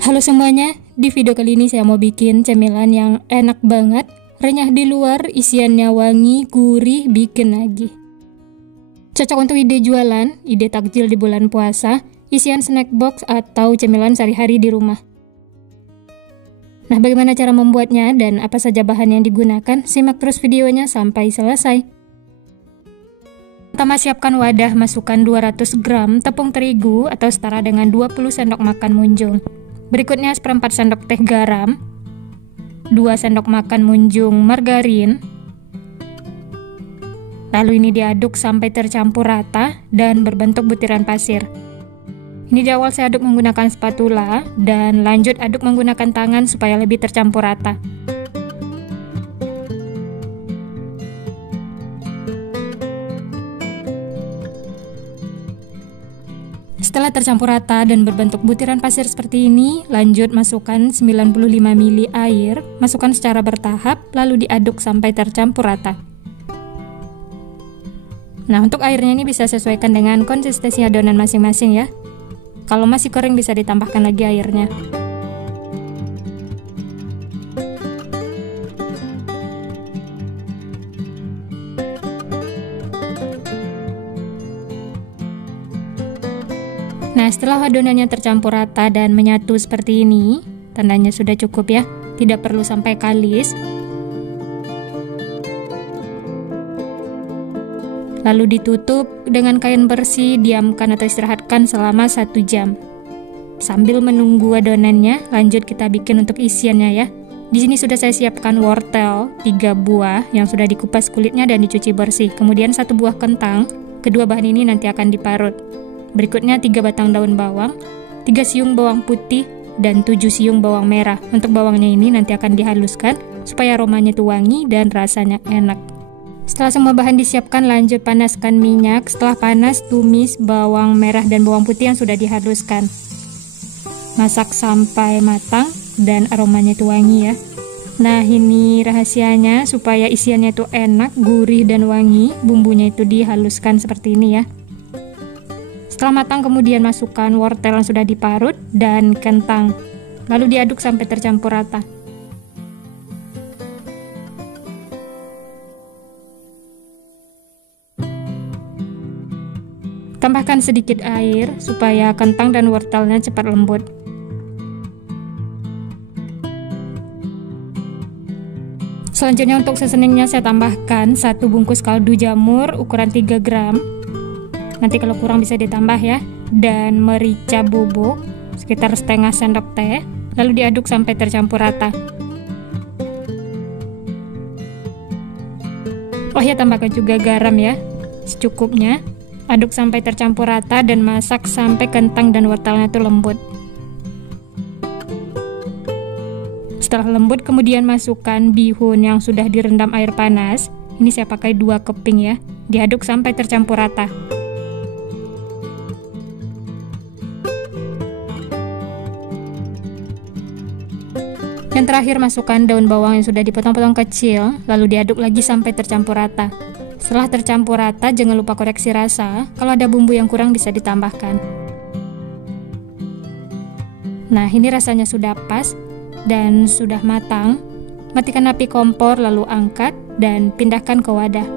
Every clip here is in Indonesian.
Halo semuanya, di video kali ini saya mau bikin cemilan yang enak banget, renyah di luar, isiannya wangi, gurih, bikin lagi. Cocok untuk ide jualan, ide takjil di bulan puasa, isian snack box atau cemilan sehari-hari di rumah. Nah, bagaimana cara membuatnya dan apa saja bahan yang digunakan? Simak terus videonya sampai selesai. Pertama, siapkan wadah, masukkan 200 gram tepung terigu atau setara dengan 20 sendok makan munjung. Berikutnya 1/4 sendok teh garam, 2 sendok makan munjung margarin. Lalu ini diaduk sampai tercampur rata dan berbentuk butiran pasir. Ini di awal saya aduk menggunakan spatula dan lanjut aduk menggunakan tangan supaya lebih tercampur rata. Setelah tercampur rata dan berbentuk butiran pasir seperti ini, lanjut masukkan 95 ml air, masukkan secara bertahap, lalu diaduk sampai tercampur rata. Nah, untuk airnya ini bisa sesuaikan dengan konsistensi adonan masing-masing ya. Kalau masih kering bisa ditambahkan lagi airnya. Nah, setelah adonannya tercampur rata dan menyatu seperti ini, tandanya sudah cukup ya, tidak perlu sampai kalis. Lalu ditutup dengan kain bersih, diamkan atau istirahatkan selama 1 jam. Sambil menunggu adonannya, lanjut kita bikin untuk isiannya ya. Di sini sudah saya siapkan wortel 3 buah yang sudah dikupas kulitnya dan dicuci bersih. Kemudian 1 buah kentang, kedua bahan ini nanti akan diparut. Berikutnya 3 batang daun bawang, 3 siung bawang putih, dan 7 siung bawang merah. Untuk bawangnya ini nanti akan dihaluskan supaya aromanya itu wangi dan rasanya enak. Setelah semua bahan disiapkan, lanjut panaskan minyak. Setelah panas, tumis bawang merah dan bawang putih yang sudah dihaluskan. Masak sampai matang dan aromanya itu wangi ya. Nah, ini rahasianya supaya isiannya itu enak, gurih dan wangi. Bumbunya itu dihaluskan seperti ini ya. Setelah matang, kemudian masukkan wortel yang sudah diparut dan kentang. Lalu diaduk sampai tercampur rata. Tambahkan sedikit air supaya kentang dan wortelnya cepat lembut. Selanjutnya untuk seasoningnya saya tambahkan 1 bungkus kaldu jamur ukuran 3 gram. Nanti kalau kurang bisa ditambah ya. Dan merica bubuk sekitar setengah sendok teh. Lalu diaduk sampai tercampur rata. Oh ya, tambahkan juga garam ya, secukupnya. Aduk sampai tercampur rata dan masak sampai kentang dan wortelnya itu lembut. Setelah lembut, kemudian masukkan bihun yang sudah direndam air panas. Ini saya pakai 2 keping ya. Diaduk sampai tercampur rata. Yang terakhir, masukkan daun bawang yang sudah dipotong-potong kecil, lalu diaduk lagi sampai tercampur rata. Setelah tercampur rata, jangan lupa koreksi rasa. Kalau ada bumbu yang kurang bisa ditambahkan. Nah, ini rasanya sudah pas dan sudah matang. Matikan api kompor, lalu angkat dan pindahkan ke wadah.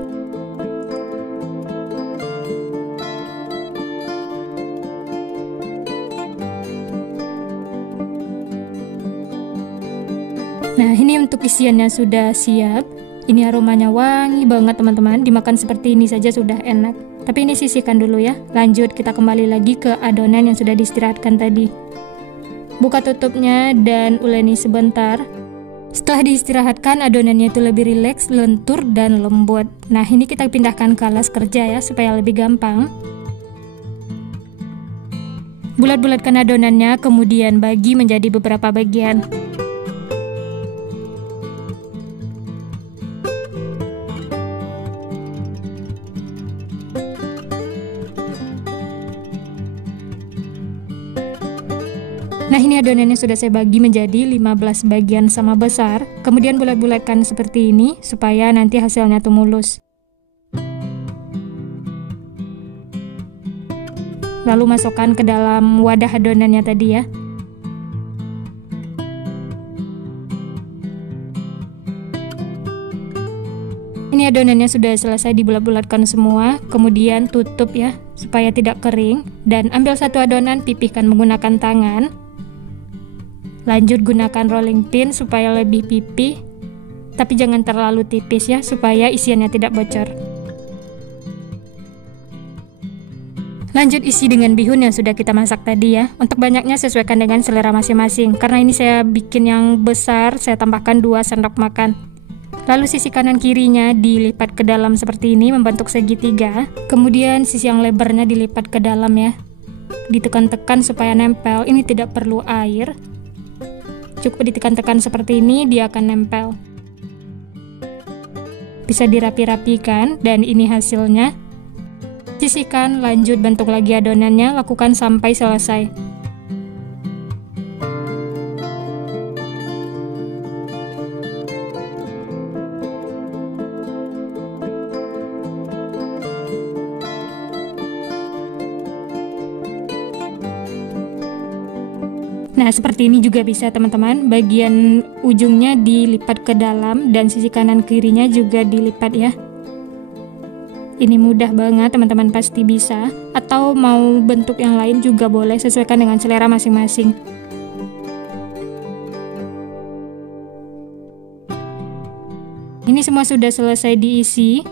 Nah, ini untuk isiannya sudah siap. Ini aromanya wangi banget teman-teman. Dimakan seperti ini saja sudah enak. Tapi ini sisihkan dulu ya. Lanjut kita kembali lagi ke adonan yang sudah diistirahatkan tadi. Buka tutupnya dan uleni sebentar. Setelah diistirahatkan, adonannya itu lebih rileks, lentur dan lembut. Nah, ini kita pindahkan ke alas kerja ya supaya lebih gampang. Bulat-bulatkan adonannya, kemudian bagi menjadi beberapa bagian. Nah, ini adonannya sudah saya bagi menjadi 15 bagian sama besar. Kemudian bulat-bulatkan seperti ini supaya nanti hasilnya tuh mulus. Lalu masukkan ke dalam wadah adonannya tadi ya. Ini adonannya sudah selesai dibulat-bulatkan semua, kemudian tutup ya supaya tidak kering, dan ambil satu adonan, pipihkan menggunakan tangan. Lanjut gunakan rolling pin supaya lebih pipih, tapi jangan terlalu tipis ya supaya isiannya tidak bocor. Lanjut isi dengan bihun yang sudah kita masak tadi ya. Untuk banyaknya sesuaikan dengan selera masing-masing. Karena ini saya bikin yang besar, saya tambahkan 2 sendok makan. Lalu sisi kanan kirinya dilipat ke dalam seperti ini membentuk segitiga. Kemudian sisi yang lebarnya dilipat ke dalam ya. Ditekan-tekan supaya nempel. Ini tidak perlu air. Cukup ditekan-tekan seperti ini, dia akan nempel. Bisa dirapi-rapikan, dan ini hasilnya. Sisihkan, lanjut bentuk lagi adonannya, lakukan sampai selesai. Nah, seperti ini juga bisa teman-teman. Bagian ujungnya dilipat ke dalam dan sisi kanan kirinya juga dilipat ya. Ini mudah banget, teman-teman pasti bisa. Atau mau bentuk yang lain juga boleh, sesuaikan dengan selera masing-masing. Ini semua sudah selesai diisi.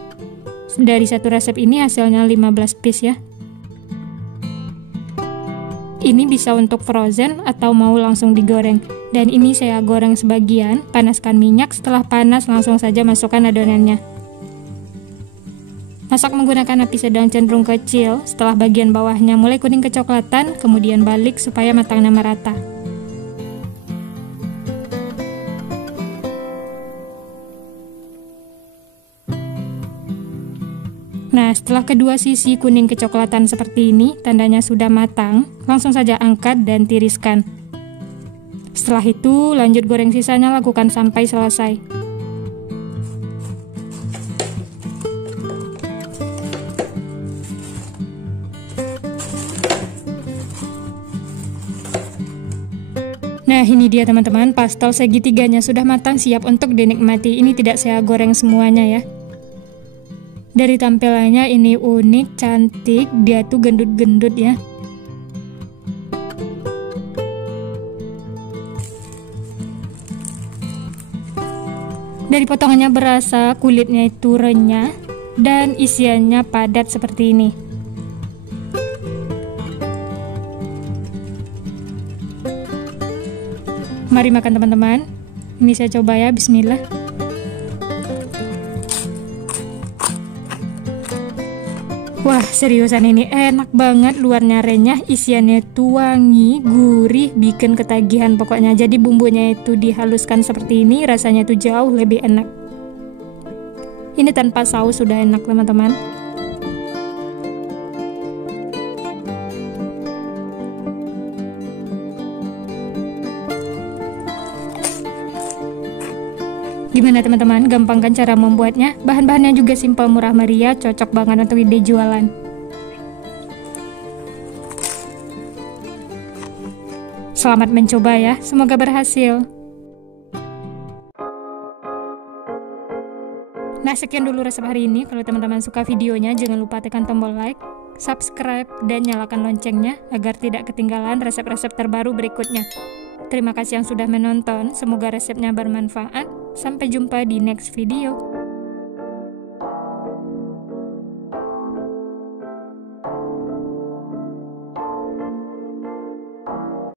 Dari satu resep ini hasilnya 15 piece ya. Ini bisa untuk frozen atau mau langsung digoreng. Dan ini saya goreng sebagian, panaskan minyak, setelah panas langsung saja masukkan adonannya. Masak menggunakan api sedang cenderung kecil, setelah bagian bawahnya mulai kuning kecoklatan, kemudian balik supaya matangnya merata. Nah, setelah kedua sisi kuning kecoklatan seperti ini, tandanya sudah matang, langsung saja angkat dan tiriskan. Setelah itu, lanjut goreng sisanya, lakukan sampai selesai. Nah, ini dia teman-teman, pastel segitiganya sudah matang, siap untuk dinikmati. Ini tidak saya goreng semuanya ya. Dari tampilannya ini unik, cantik, dia tuh gendut-gendut ya. Dari potongannya berasa, kulitnya itu renyah, dan isiannya padat seperti ini. Mari makan teman-teman. Ini saya coba ya, bismillah. Wah, seriusan ini enak banget, luarnya renyah, isiannya itu wangi, gurih, bikin ketagihan pokoknya. Jadi bumbunya itu dihaluskan seperti ini, rasanya itu jauh lebih enak. Ini tanpa saus sudah enak teman-teman. Gimana teman-teman, gampang kan cara membuatnya? Bahan-bahannya juga simpel, murah meriah, cocok banget untuk ide jualan. Selamat mencoba ya, semoga berhasil. Nah, sekian dulu resep hari ini. Kalau teman-teman suka videonya, jangan lupa tekan tombol like, subscribe, dan nyalakan loncengnya agar tidak ketinggalan resep-resep terbaru berikutnya. Terima kasih yang sudah menonton, semoga resepnya bermanfaat. Sampai jumpa di next video.